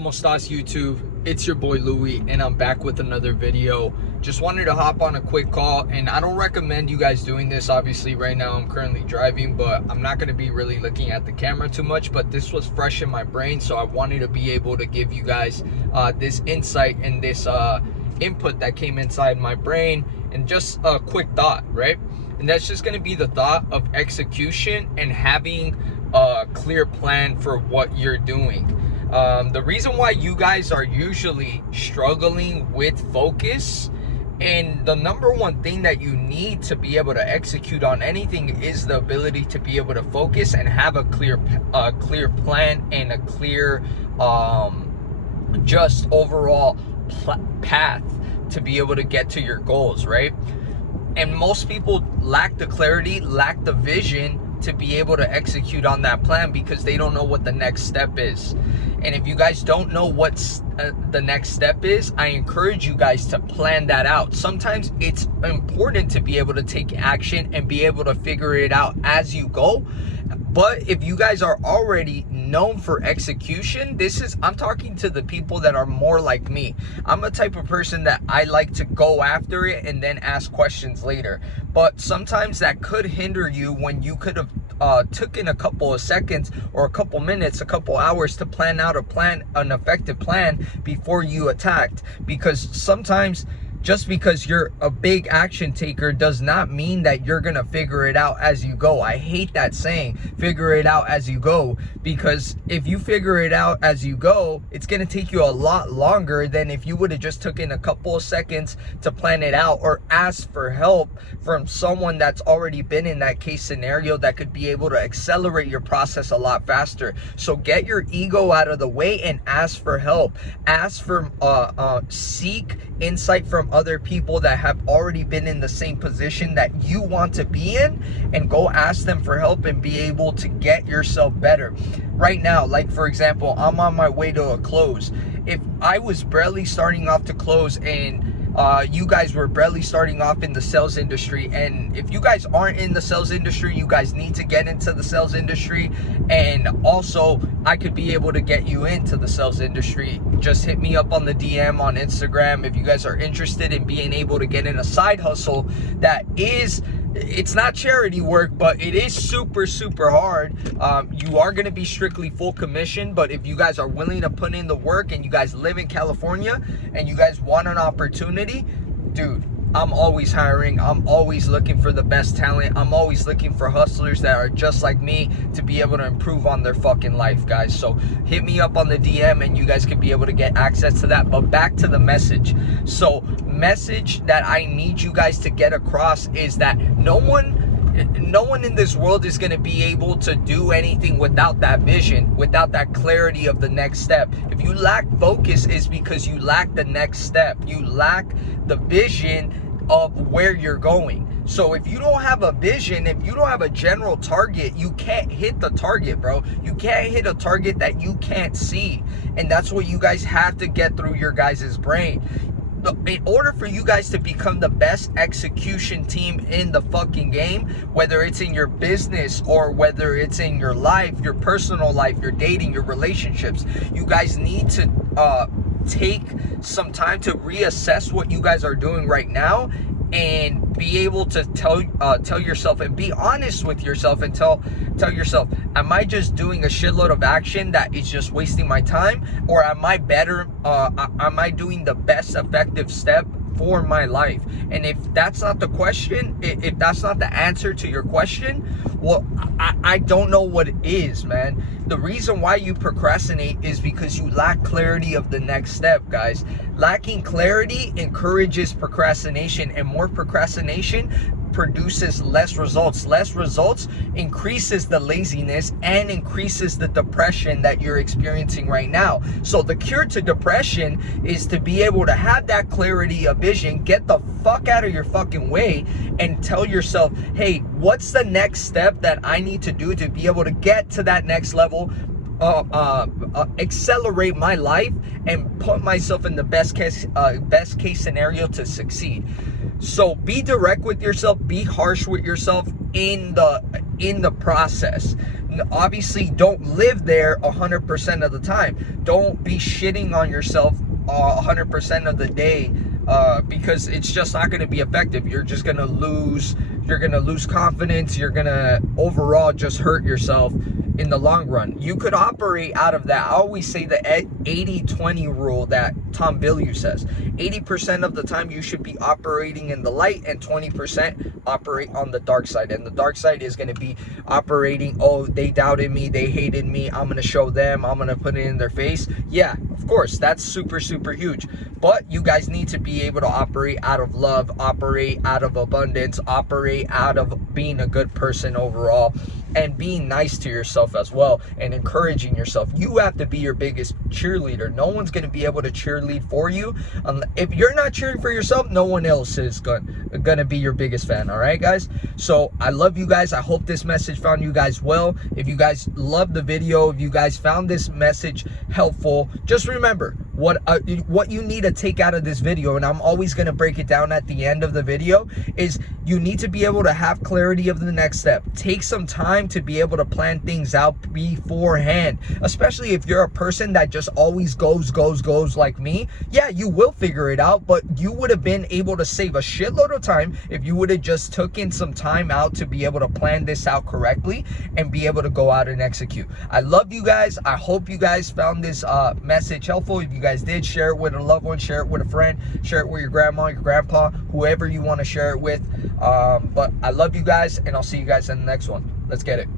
Mostas YouTube, it's your boy Louie, and I'm back with another video. Just wanted to hop on a quick call, and I don't recommend you guys doing this. Obviously right now I'm currently driving, but I'm not going to be really looking at the camera too much, but this was fresh in my brain, so I wanted to be able to give you guys this insight and this input that came inside my brain, and just a quick thought, right? And that's just going to be the thought of execution and having a clear plan for what you're doing. The reason why you guys are usually struggling with focus, and the number one thing that you need to be able to execute on anything, is the ability to be able to focus and have a clear plan and a clear just overall path to be able to get to your goals, right? And most people lack the clarity, lack the vision to be able to execute on that plan, because they don't know what the next step is. And if you guys don't know what's the next step is, I encourage you guys to plan that out. Sometimes it's important to be able to take action and be able to figure it out as you go. But if you guys are already known for execution, I'm talking to the people that are more like me. I'm a type of person that I like to go after it and then ask questions later. But sometimes that could hinder you when you could have taken a couple of seconds or a couple minutes, a couple hours to plan out an effective plan before you attacked. Because sometimes just because you're a big action taker does not mean that you're gonna figure it out as you go. I hate that saying, figure it out as you go, because if you figure it out as you go, it's gonna take you a lot longer than if you would have just taken a couple of seconds to plan it out, or ask for help from someone that's already been in that case scenario that could be able to accelerate your process a lot faster. So get your ego out of the way and ask for help. Ask for seek insight from other people that have already been in the same position that you want to be in, and go ask them for help and be able to get yourself better. Right now, like for example, I'm on my way to a close. If I was barely starting off to close, and you guys were barely starting off in the sales industry, and if you guys aren't in the sales industry, you guys need to get into the sales industry. And also, I could be able to get you into the sales industry. Just hit me up on the DM on Instagram if you guys are interested in being able to get in a side hustle that is, it's not charity work, but it is super hard. You are going to be strictly full commission, but if you guys are willing to put in the work, and you guys live in California and you guys want an opportunity, dude, I'm always hiring. I'm always looking for the best talent. I'm always looking for hustlers that are just like me to be able to improve on their fucking life, guys. So hit me up on the DM and you guys can be able to get access to that. But back to the message. So message that I need you guys to get across is that no one in this world is going to be able to do anything without that vision, without that clarity of the next step. If you lack focus, it's because you lack the next step. You lack the vision of where you're going. So if you don't have a vision, if you don't have a general target, you can't hit the target, bro. You can't hit a target that you can't see. And that's what you guys have to get through your guys' brain. In order for you guys to become the best execution team in the fucking game, whether it's in your business or whether it's in your life, your personal life, your dating, your relationships, you guys need to take some time to reassess what you guys are doing right now, and be able to tell yourself and be honest with yourself, and tell yourself, am I just doing a shitload of action that is just wasting my time, or am I better, am I doing the best effective step for my life? And if that's not the question, if that's not the answer to your question, well, I don't know what it is, man. The reason why you procrastinate is because you lack clarity of the next step, guys. Lacking clarity encourages procrastination, and more procrastination produces less results. Less results increases the laziness and increases the depression that you're experiencing right now. So the cure to depression is to be able to have that clarity of vision, get the fuck out of your fucking way, and tell yourself, hey, what's the next step that I need to do to be able to get to that next level, accelerate my life, and put myself in the best case scenario to succeed. So be direct with yourself, be harsh with yourself in the process. Obviously, don't live there 100% of the time. Don't be shitting on yourself 100% of the day, because it's just not going to be effective. You're just going to lose. You're going to lose confidence. You're going to overall just hurt yourself in the long run. You could operate out of that. I always say the 80-20 rule that Tom Bilyeu says. 80% of the time you should be operating in the light, and 20% operate on the dark side. And the dark side is going to be operating, oh, they doubted me, they hated me, I'm going to show them, I'm going to put it in their face. Yeah, of course, that's super, super huge. But you guys need to be able to operate out of love, operate out of abundance, operate out of being a good person overall, and being nice to yourself as well, and encouraging yourself. You have to be your biggest cheerleader. No one's going to be able to cheerlead for you. If you're not cheering for yourself, no one else is going to be your biggest fan. All right, guys? So I love you guys. I hope this message found you guys well. If you guys loved the video, if you guys found this message helpful, just remember what you need to take out of this video, and I'm always going to break it down at the end of the video, is you need to be able to have clarity of the next step. Take some time to be able to plan things out beforehand, especially if you're a person that just always goes like me. Yeah, you will figure it out, but you would have been able to save a shitload of time if you would have just taken some time out to be able to plan this out correctly and be able to go out and execute. I love you guys. I hope you guys found this message helpful. If you guys did, share it with a loved one, share it with a friend, share it with your grandma, your grandpa, whoever you want to share it with. But I love you guys, and I'll see you guys in the next one. Let's get it.